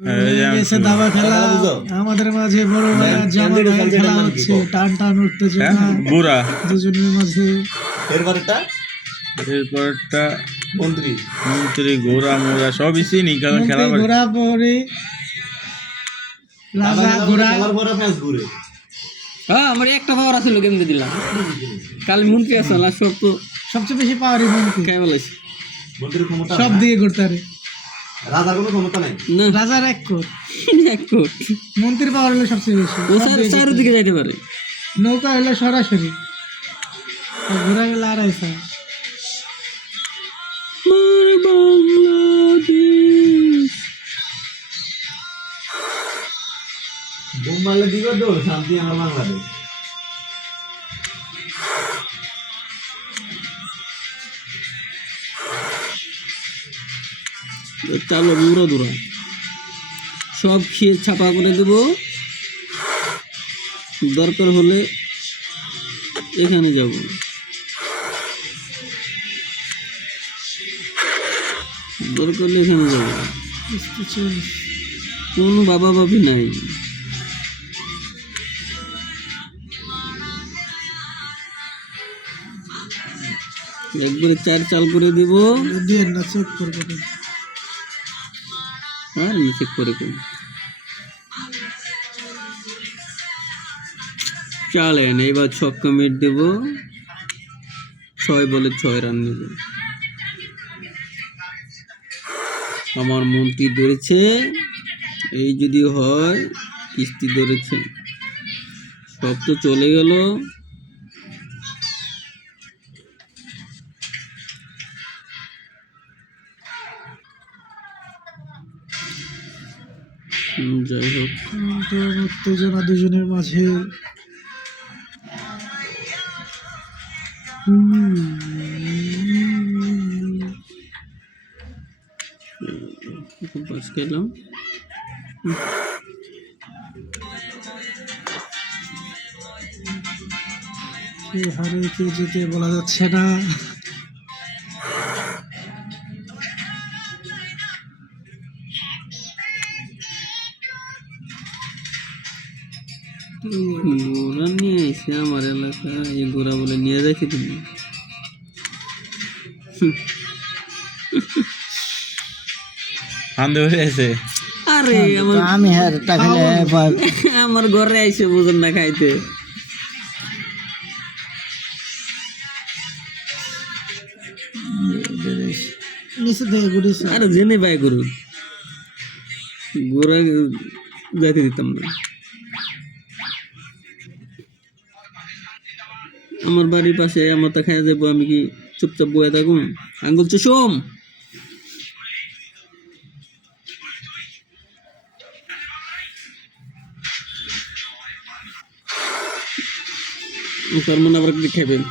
এসে দাবা খেলা আমাদের মাঝে বড় ভাই আর জামাল ভাই খেলা হচ্ছে টান টান উত্তেজনা বুড়া দুজনের মাঝে এরপরটা মন্ত্রী ঘোড়া মোড়া সবই চিনি কারণ খেলা ঘোড়া পরে রাজা ঘোড়া হ্যাঁ আমার একটা পাওয়ার আছে লোক এমনি দিলাম কাল মন্ত্রী আসল আর সব তো সবচেয়ে বেশি পাওয়ারই মন্ত্রী খাই বলেছি সব দিয়ে করতে পারে রাজার কোনো ক্ষমতা নাই না রাজার এক কোট এক কোট মন্ত্রীর পাওয়ার হলো সবচেয়ে বেশি ও চারিদিকে যাইতে পারে নৌকা হলো সরাসরি আর ঘোড়া গেলে আড়াইশো বোম্বালে দিব তো শান্তি আমার বাংলাদেশ চালো দূরা দূরা সব খেয়ে ছাপা করে দেব দরকার হলে এখানে যাব দরকার হলে এখানে যাব কোনো বাবা বাবি নাই একবারে চার চাল করে দিব দিয়ে না চেক করবো আর চেক করে কোন চালেন এবার ছক্কা মিট দেব 6 বলে 6 রান নেব আমার মন্ত্রী ধরেছে এই যদি হয় কিস্তি ধরেছে সব তো চলে গেল যাই হোক উত্তেজনা দুজনের মাঝে পাস খেলাম কে হারে কে যেতে বলা যাচ্ছে না গোড়া নিয়ে এসে আমার এলাকা এই গোড়া বলে নিয়ে যাইতে তুমি ফান্দে হয়ে আছে আরে আমি হ্যাঁ আমার ঘরে আইসে বুঝেন না খাইতে নিচে থেকে ঘুরেছে আরে জেনে বাই করুন গোড়া যাইতে দিতাম না আমার বাড়ির পাশে আমার তা খাইয়া যাবো আমি কি চুপচাপ বয়ে থাকুন আঙ্গুল চুষম তার মনে আবার খাইবেন